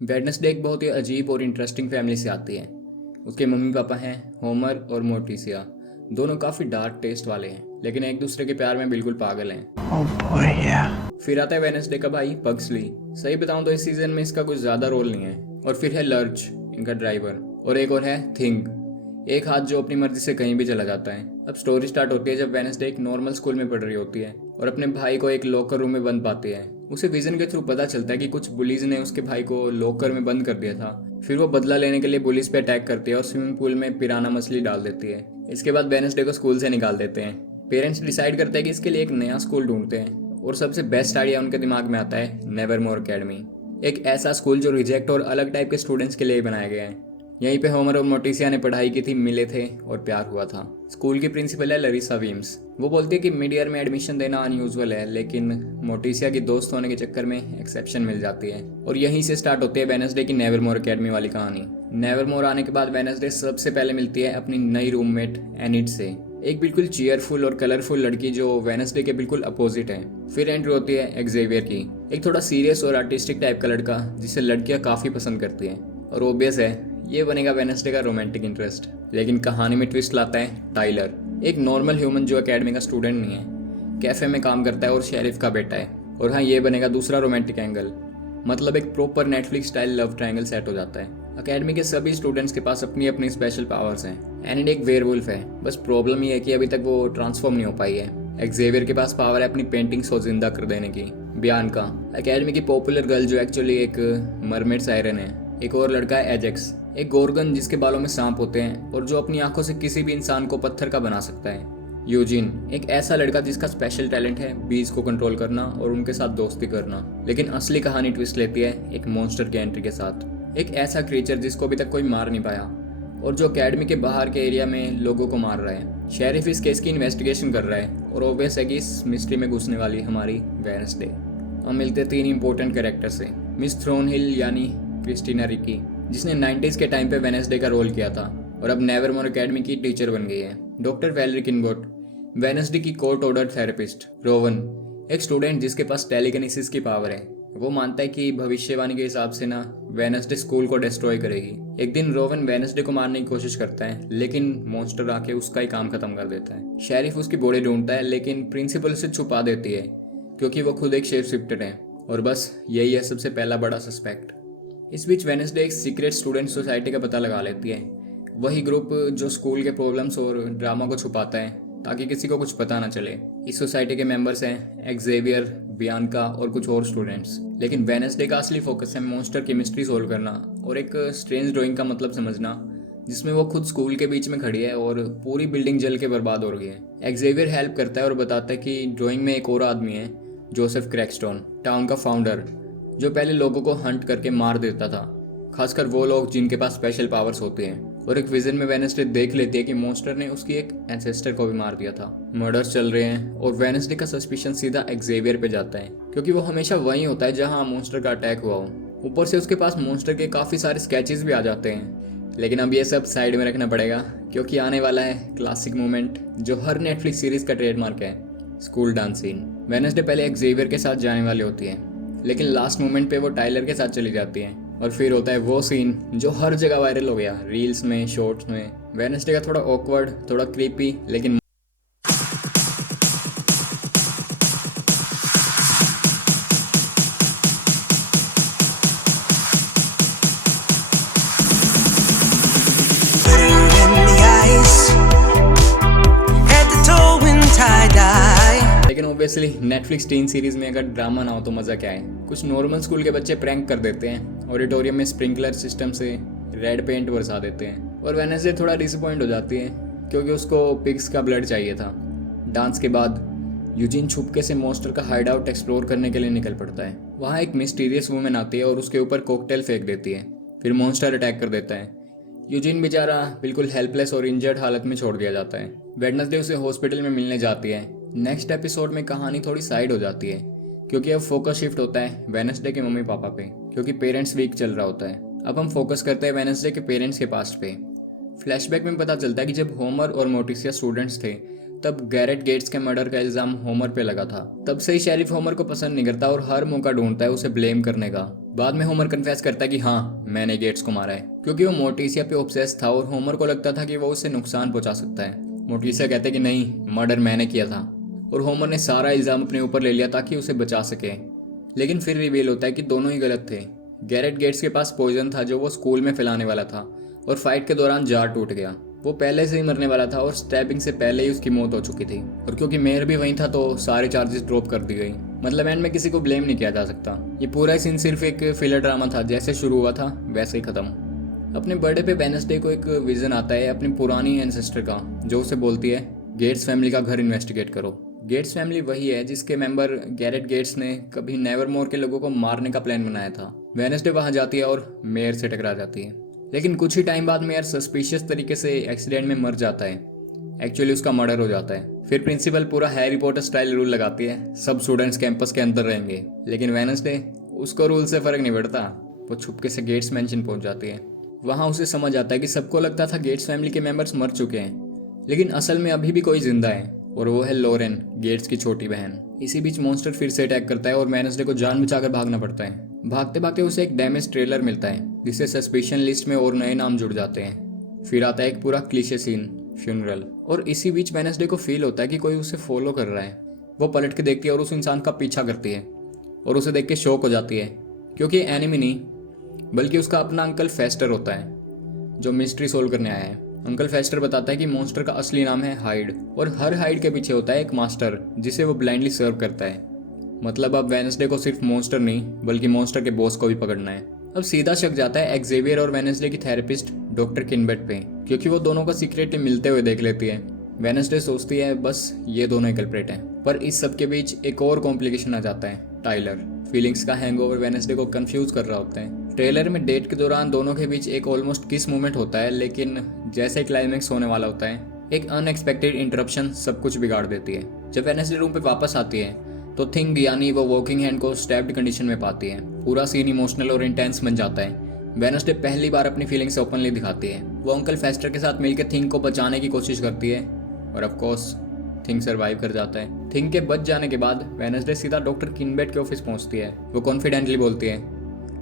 Wednesday एक बहुत ही अजीब और इंटरेस्टिंग फैमिली से आती है। उसके मम्मी पापा हैं होमर और मोर्टिसिया। दोनों काफ़ी डार्क टेस्ट वाले हैं, लेकिन एक दूसरे के प्यार में बिल्कुल पागल हैं। Oh boy, yeah. फिर आता है वेडनेसडे का भाई पग्सली। सही बताऊं तो इस सीजन में इसका कुछ ज़्यादा रोल नहीं है। और फिर है लर्च, इनका ड्राइवर। और एक और है थिंग, एक हाथ जो अपनी मर्जी से कहीं भी चला जाता है। अब स्टोरी स्टार्ट होती है जब वेडनेसडे एक नॉर्मल स्कूल में पढ़ रही होती है और अपने भाई को एक लॉकर रूम में बंद पाती है। उसे विजन के थ्रू पता चलता है कि कुछ बुलीज ने उसके भाई को लॉकर में बंद कर दिया था। फिर वो बदला लेने के लिए पुलिस पे अटैक करती है और स्विमिंग पूल में पिराना मछली डाल देती है। इसके बाद वेडनेसडे को स्कूल से निकाल देते हैं। पेरेंट्स डिसाइड करते हैं कि इसके लिए एक नया स्कूल ढूंढते हैं और सबसे बेस्ट आइडिया उनके दिमाग में आता है नेवरमोर एकेडमी। एक ऐसा स्कूल जो रिजेक्ट और अलग टाइप के स्टूडेंट्स के लिए बनाया गया है। यहीं पे होमर और मोर्टिसिया ने पढ़ाई की थी, मिले थे और प्यार हुआ था। स्कूल की प्रिंसिपल है लरिसा वीम्स। वो बोलती है कि मिड ईयर में एडमिशन देना अनयूजुअल है, लेकिन मोर्टिसिया की दोस्त होने के चक्कर में एक्सेप्शन मिल जाती है। और यहीं से स्टार्ट होती है वेडनेसडे की नेवरमोर एकेडमी वाली कहानी। नेवरमोर आने के बाद वेडनेसडे सबसे पहले मिलती है अपनी नई रूममेट एनिड से, एक बिल्कुल चीयरफुल और कलरफुल लड़की जो वेडनेसडे के बिल्कुल अपोजिट है। फिर एंट्री होती है एक्जेवियर की, एक थोड़ा सीरियस और आर्टिस्टिक टाइप का लड़का जिसे लड़कियां काफ़ी पसंद करती हैं। और ओबियस है ये बनेगा वेडनेसडे का रोमांटिक इंटरेस्ट। लेकिन कहानी में ट्विस्ट लाता है टाइलर, एक नॉर्मल ह्यूमन जो एकेडमी का स्टूडेंट नहीं है, कैफे में काम करता है और शेरिफ का बेटा है। और हाँ, ये बनेगा दूसरा रोमांटिक एंगल। मतलब एक proper Netflix style love triangle set हो जाता है। एकेडमी के सभी स्टूडेंट्स के पास अपनी अपनी स्पेशल पावर्स हैं। एनिड एक वेयरवुल्फ है, बस प्रॉब्लम ये है कि अभी तक वो ट्रांसफॉर्म नहीं हो पाई है। एक्जेवियर के पास पावर है अपनी पेंटिंग्स को जिंदा कर देने की। बियांका, एकेडमी की पॉपुलर गर्ल जो एक्चुअली एक मरमेड सायरन है। एक और लड़का है एजेक्स, एक गोर्गन जिसके बालों में सांप होते हैं और जो अपनी आंखों से किसी भी इंसान को पत्थर का बना सकता है। यूजिन, एक ऐसा लड़का जिसका स्पेशल टैलेंट है बीज को कंट्रोल करना और उनके साथ दोस्ती करना। लेकिन असली कहानी ट्विस्ट लेती है एक मॉन्स्टर की एंट्री के साथ, एक ऐसा क्रीचर जिसको अभी तक कोई मार नहीं पाया और जो एकेडमी के बाहर के एरिया में लोगों को मार रहा है। शेरिफ इस केस की इन्वेस्टिगेशन कर रहा है और ऑब्वियस है कि इस मिस्ट्री में घुसने वाली हमारी वेडनेसडे। हम मिलते 3 इंपॉर्टेंट कैरेक्टर से। मिस थ्रोनहिल यानी क्रिस्टीना रिकी, जिसने 90s के टाइम पे वेडनेसडे का रोल किया था और अब नेवरमोर एकेडमी की टीचर बन गई है। डॉक्टर वैलेरी किनबोट, वेडनेसडे की कोर्ट ऑर्डर थेरेपिस्ट। रोवन, एक स्टूडेंट जिसके पास टेलीकिनेसिस की पावर है। वो मानता है कि भविष्यवाणी के हिसाब से ना वेडनेसडे स्कूल को डिस्ट्रॉय करेगी। एक दिन रोवन वेडनेसडे को मारने की कोशिश करता है, लेकिन मॉन्स्टर आके उसका ही काम खत्म कर देता है। शेरिफ उसकी बॉडी ढूंढता है, लेकिन प्रिंसिपल उसे छुपा देती है क्योंकि वो खुद एक शेप शिफ्टर है। और बस यही है सबसे पहला बड़ा सस्पेक्ट। इस बीच वेडनेसडे एक सीक्रेट स्टूडेंट सोसाइटी का पता लगा लेती है, वही ग्रुप जो स्कूल के प्रॉब्लम्स और ड्रामा को छुपाता है ताकि किसी को कुछ पता ना चले। इस सोसाइटी के मेंबर्स हैं एक्जेवियर, बियांका और कुछ और स्टूडेंट्स। लेकिन वेडनेसडे का असली फोकस है मॉन्स्टर की मिस्ट्री सोल्व करना और एक स्ट्रेंज ड्राइंग का मतलब समझना, जिसमें वो खुद स्कूल के बीच में खड़ी है और पूरी बिल्डिंग जल के बर्बाद हो रही है। एक्जेवियर हेल्प करता है और बताता है कि ड्राइंग में एक और आदमी है, जोसेफ क्रैकस्टोन, टाउन का फाउंडर, जो पहले लोगों को हंट करके मार देता था, खासकर वो लोग जिनके पास स्पेशल पावर्स होते हैं। और एक विजन में वेडनेसडे देख लेती है कि मॉन्स्टर ने उसकी एक एंसेस्टर को भी मार दिया था। मर्डर्स चल रहे हैं और वेडनेसडे का सस्पिशन सीधा एक्जेवियर पे जाता है क्योंकि वो हमेशा वहीं होता है जहां मॉन्स्टर का अटैक हुआ हो। ऊपर से उसके पास मॉन्स्टर के काफी सारे स्केचेस भी आ जाते हैं। लेकिन अब ये सब साइड में रखना पड़ेगा क्योंकि आने वाला है क्लासिक मोमेंट जो हर नेटफ्लिक्स सीरीज का ट्रेडमार्क है, स्कूल डांस सीन। वेडनेसडे पहले एक्जेवियर के साथ जाने वाली होती है, लेकिन लास्ट मोमेंट पे वो टाइलर के साथ चली जाती है। और फिर होता है वो सीन जो हर जगह वायरल हो गया, रील्स में, शॉर्ट्स में। वेडनेसडे का थोड़ा ऑकवर्ड, थोड़ा क्रीपी, लेकिन ऑब्वियसली नेटफ्लिक्स टीन सीरीज में अगर ड्रामा ना हो तो मज़ा क्या है। कुछ नॉर्मल स्कूल के बच्चे प्रैंक कर देते हैं, ऑडिटोरियम में स्प्रिंकलर सिस्टम से रेड पेंट बरसा देते हैं और वेडनेसडे थोड़ा डिसअपॉइंट हो जाती है क्योंकि उसको पिग्स का ब्लड चाहिए था। डांस के बाद यूजिन छुपके से मॉन्स्टर का हाइड आउट एक्सप्लोर करने के लिए निकल पड़ता है। वहाँ एक मिस्टीरियस वुमेन आती है और उसके ऊपर कॉकटेल फेंक देती है, फिर मॉन्स्टर अटैक कर देता है। यूजिन बेचारा बिल्कुल हेल्पलेस और इंजर्ड हालत में छोड़ दिया जाता है। वेडनेसडे उसे हॉस्पिटल में मिलने जाती है। नेक्स्ट एपिसोड में कहानी थोड़ी साइड हो जाती है क्योंकि अब फोकस शिफ्ट होता है वेडनेसडे के मम्मी पापा पे, क्योंकि पेरेंट्स वीक चल रहा होता है। अब हम फोकस करते हैं वेडनेसडे के पेरेंट्स के पास्ट पे। फ्लैशबैक में पता चलता है कि जब होमर और मोर्टिसिया स्टूडेंट्स थे तब गैरेट गेट्स के मर्डर का इल्जाम होमर पे लगा था। तब से ही शेरिफ होमर को पसंद नहीं करता और हर मौका ढूंढता है उसे ब्लेम करने का। बाद में होमर कन्फेस करता है कि हाँ, मैंने गेट्स को मारा है, क्योंकि वो मोर्टिसिया पे ऑब्सेस था और होमर को लगता था कि वो उसे नुकसान पहुंचा सकता है। मोर्टिसिया कहते हैं कि नहीं, मर्डर मैंने किया था, और होमर ने सारा इल्जाम अपने ऊपर ले लिया ताकि उसे बचा सके। लेकिन फिर रिवील होता है कि दोनों ही गलत थे। गैरेट गेट्स के पास पॉइजन था जो वो स्कूल में फैलाने वाला था, और फाइट के दौरान जार टूट गया। वो पहले से ही मरने वाला था और स्टैबिंग से पहले ही उसकी मौत हो चुकी थी। और क्योंकि मेयर भी वहीं था तो सारे चार्जेस ड्रॉप कर दी गई। मतलब एंड में किसी को ब्लेम नहीं किया जा सकता। ये पूरा सीन सिर्फ एक फिलर ड्रामा था, जैसे शुरू हुआ था वैसे ही खत्म। अपने बर्थडे पे वेडनेसडे को एक विजन आता है अपनी पुरानी एंसेस्टर का, जो उसे बोलती है गेट्स फैमिली का घर इन्वेस्टिगेट करो। गेट्स फैमिली वही है जिसके मेंबर गैरेट गेट्स ने कभी नेवरमोर के लोगों को मारने का प्लान बनाया था। वेडनेसडे वहां जाती है और मेयर से टकरा जाती है, लेकिन कुछ ही टाइम बाद मेयर सस्पिशियस तरीके से एक्सीडेंट में मर जाता है। एक्चुअली उसका मर्डर हो जाता है। फिर प्रिंसिपल पूरा हैरी पॉटर स्टाइल रूल लगाती है, सब स्टूडेंट्स कैंपस के अंदर रहेंगे। लेकिन वेडनेसडे, उसको रूल से फर्क नहीं पड़ता। वो छुपके से गेट्स मैंशन पहुंच जाती है। वहां उसे समझ आता है कि सबको लगता था गेट्स फैमिली के मेंबर्स मर चुके हैं, लेकिन असल में अभी भी कोई जिंदा है, और वो है लॉरेन, गेट्स की छोटी बहन। इसी बीच मॉन्स्टर फिर से अटैक करता है और वेडनेसडे को जान बचाकर भागना पड़ता है। भागते भागते उसे एक डैमेज ट्रेलर मिलता है, जिससे सस्पिशन लिस्ट में और नए नाम जुड़ जाते हैं। फिर आता है एक पूरा क्लीशे सीन, फ्यूनरल। और इसी बीच वेडनेसडे को फील होता है कि कोई उसे फॉलो कर रहा है। वो पलट के देखती है और उस इंसान का पीछा करती है, और उसे देख के शॉक हो जाती है, क्योंकि एनिमी नहीं बल्कि उसका अपना अंकल फेस्टर होता है, जो मिस्ट्री सोल्व करने आया है। अंकल फेस्टर बताता है कि मॉन्स्टर का असली नाम है हाइड, और हर हाइड के पीछे होता है एक मास्टर जिसे वो ब्लाइंडली सर्व करता है। मतलब अब वेडनेसडे को सिर्फ मॉन्स्टर नहीं बल्कि मॉन्स्टर के बॉस को भी पकड़ना है। अब सीधा शक जाता है एक्जेवियर और वेडनेसडे की थेरेपिस्ट डॉक्टर किनबेट पे, क्योंकि वो दोनों का सीक्रेट मिलते हुए देख लेती है। वेडनेसडे सोचती है बस ये दोनों ही कल्प्रेट हैं। पर इस सब के बीच एक और कॉम्प्लिकेशन आ जाता है, टाइलर। फीलिंग्स का हैंगओवर वेडनेसडे को कंफ्यूज कर रहा होता है। ट्रेलर में डेट के दौरान दोनों के बीच एक ऑलमोस्ट किस मोमेंट होता है, लेकिन जैसे क्लाइमेक्स होने वाला होता है, एक अनएक्सपेक्टेड इंटरप्शन सब कुछ बिगाड़ देती है। जब वेडनेसडे रूम पे वापस आती है तो थिंग यानी वो वॉकिंग हैंड को स्टैब्ड कंडीशन में पाती है। पूरा सीन इमोशनल और इंटेंस बन जाता है। वेडनेसडे पहली बार अपनी फीलिंग्स ओपनली दिखाती है। वो अंकल फेस्टर के साथ मिलकर थिंग को बचाने की कोशिश करती है, और ऑफ कोर्स थिंग सर्वाइव कर जाता है। थिंग के बच जाने के बाद वेडनेसडे सीधा डॉक्टर किनबेट के ऑफिस पहुंचती है। वो कॉन्फिडेंटली बोलती है,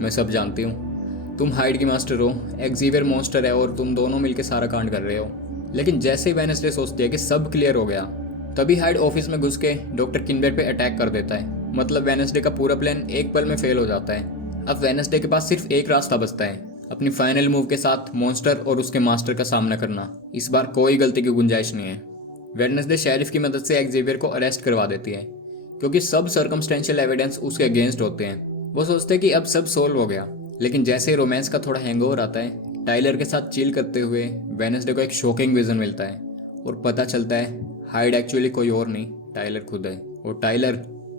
मैं सब जानती हूँ, तुम हाइड की मास्टर हो, एक्जेवियर मॉन्स्टर है, और तुम दोनों मिलकर सारा कांड कर रहे हो। लेकिन जैसे ही वेडनेसडे सोचती है कि सब क्लियर हो गया, तभी हाइड ऑफिस में घुस के डॉक्टर किनबेट पे अटैक कर देता है। मतलब वेडनेसडे का पूरा प्लान एक पल में फेल हो जाता है। अब वेडनेसडे के पास सिर्फ एक रास्ता बचता है, अपनी फाइनल मूव के साथ मॉन्स्टर और उसके मास्टर का सामना करना। इस बार कोई गलती की गुंजाइश नहीं है। वेडनेसडे शेरिफ की मदद से एक्जेवियर को अरेस्ट करवा देती है, क्योंकि सब सर्कमस्टेंशियल एविडेंस उसके अगेंस्ट होते हैं। वो सोचते हैं कि अब सब सोल्व हो गया। लेकिन जैसे ही रोमांस का थोड़ा हैंगओवर आता है, टाइलर के साथ चिल करते हुए वेडनेसडे को एक शॉकिंग विजन मिलता है, और पता चलता है हाइड एक्चुअली कोई और नहीं, टाइलर खुद है। और टाइलर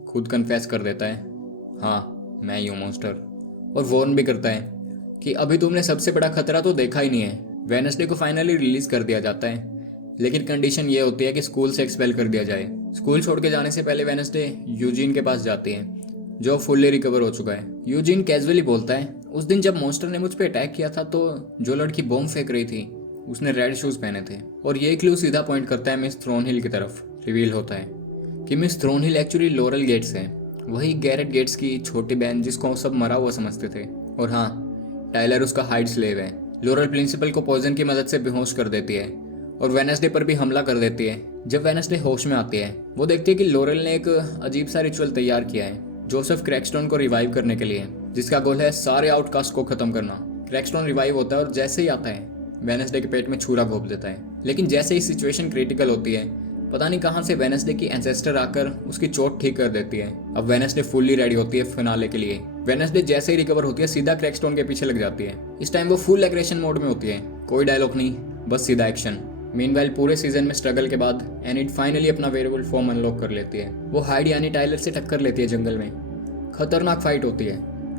खुद कन्फेस कर देता है, हाँ मैं ही हूँ मॉन्स्टर, और वॉर्न भी करता है कि अभी तुमने सबसे बड़ा खतरा तो देखा ही नहीं है। वेडनेसडे को फाइनली रिलीज कर दिया जाता है, लेकिन कंडीशन ये होती है कि स्कूल से एक्सपेल कर दिया जाए। स्कूल छोड़ के जाने से पहले वेडनेसडे यूजीन के पास जाती है, जो फुल्ली रिकवर हो चुका है। यूजीन कैजुअली बोलता है, उस दिन जब मॉन्स्टर ने मुझ पे अटैक किया था तो जो लड़की बॉम्ब फेंक रही थी उसने रेड शूज पहने थे। और ये क्लू सीधा पॉइंट करता है मिस थ्रोनहिल की तरफ। रिवील होता है कि मिस थ्रोनहिल एक्चुअली लॉरेल गेट्स है, वही गैरेट गेट्स की छोटी बहन जिसको सब मरा हुआ समझते थे। और हाँ, टाइलर उसका हाइड स्लेव है। लॉरेल प्रिंसिपल को पॉइजन की मदद से बेहोश कर देती है और वेडनेसडे पर भी हमला कर देती है। जब वेडनेसडे होश में आती है, वो देखती है कि लॉरेल ने एक अजीब सा रिचुअल तैयार किया है जोसेफ क्रैकस्टोन को रिवाइव करने के लिए, जिसका गोल है सारे आउटकास्ट को खत्म करना। क्रैकस्टोन रिवाइव होता है और जैसे ही आता है वेडनेसडे के पेट में छुरा घोंप देता है। लेकिन जैसे ही सिचुएशन क्रिटिकल होती है, पता नहीं कहां से वेडनेसडे की एंसेस्टर आकर उसकी चोट ठीक कर देती है। अब वेडनेसडे फुल्ली रेडी होती है फिनाले के लिए। वेडनेसडे जैसे ही रिकवर होती है, सीधा क्रैकस्टोन के पीछे लग जाती है। इस टाइम वो फुल एग्रेशन मोड में होती है, कोई डायलॉग नहीं, बस सीधा एक्शन। मीनवाइल पूरे सीजन में स्ट्रगल के बाद एनिड फाइनली अपना वेरिएबल फॉर्म अनलॉक कर लेती है। वो हाइड यानी टाइलर से टक्कर लेती है जंगल में। खतरनाक फाइट होती है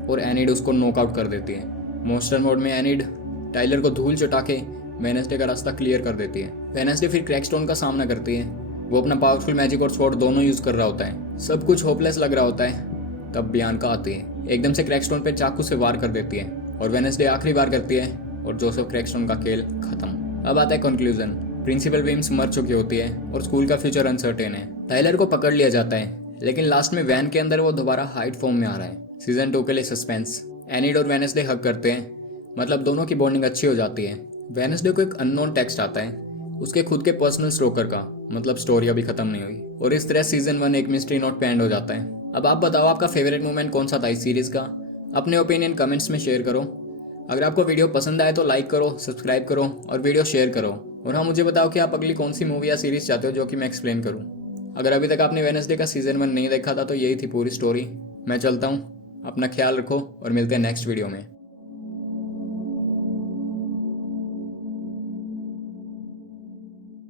और एनिड उसको नॉकआउट कर देती है। मॉन्स्टर मोड में एनिड टाइलर को धूल चटा के वेडनेसडे का रास्ता क्लियर कर देती है। वेडनेसडे फिर क्रैकस्टोन का सामना करती है। वो अपना पावरफुल मैजिक और स्वॉर्ड दोनों यूज कर रहा होता है। सब कुछ होपलेस लग रहा होता है। तब बियांका आती है, एकदम से क्रैकस्टोन पे चाकू से वार कर देती है और वेडनेसडे आखिरी वार करती है और जोसेफ क्रैकस्टोन का खेल खत्म। अब आता है कंक्लूजन। प्रिंसिपल बीम्स मर चुकी होती है और स्कूल का फ्यूचर अनसर्टेन है। टाइलर को पकड़ लिया जाता है, लेकिन लास्ट में वैन के अंदर वो दोबारा हाइट फॉर्म में आ रहा है। सीजन 2 के लिए सस्पेंस। एनिड और वेनसडे हक करते हैं, मतलब दोनों की बॉन्डिंग अच्छी हो जाती है। वेनसडे को एक अननोन टेक्स्ट आता है उसके खुद के पर्सनल स्टोकर का, मतलब स्टोरी अभी खत्म नहीं हुई। और इस तरह सीजन 1 एक मिस्ट्री नोट पे एंड हो जाता है। अब आप बताओ आपका फेवरेट मोमेंट कौन सा था इस सीरीज का? अपने ओपिनियन कमेंट्स में शेयर करो। अगर आपको वीडियो पसंद आए तो लाइक करो, सब्सक्राइब करो और वीडियो शेयर करो। और हाँ, मुझे बताओ कि आप अगली कौन सी मूवी या सीरीज चाहते हो जो कि मैं एक्सप्लेन करूँ। अगर अभी तक आपने वेडनेसडे का सीजन 1 नहीं देखा था तो यही थी पूरी स्टोरी। मैं चलता हूँ, अपना ख्याल रखो और मिलते हैं नेक्स्ट वीडियो में।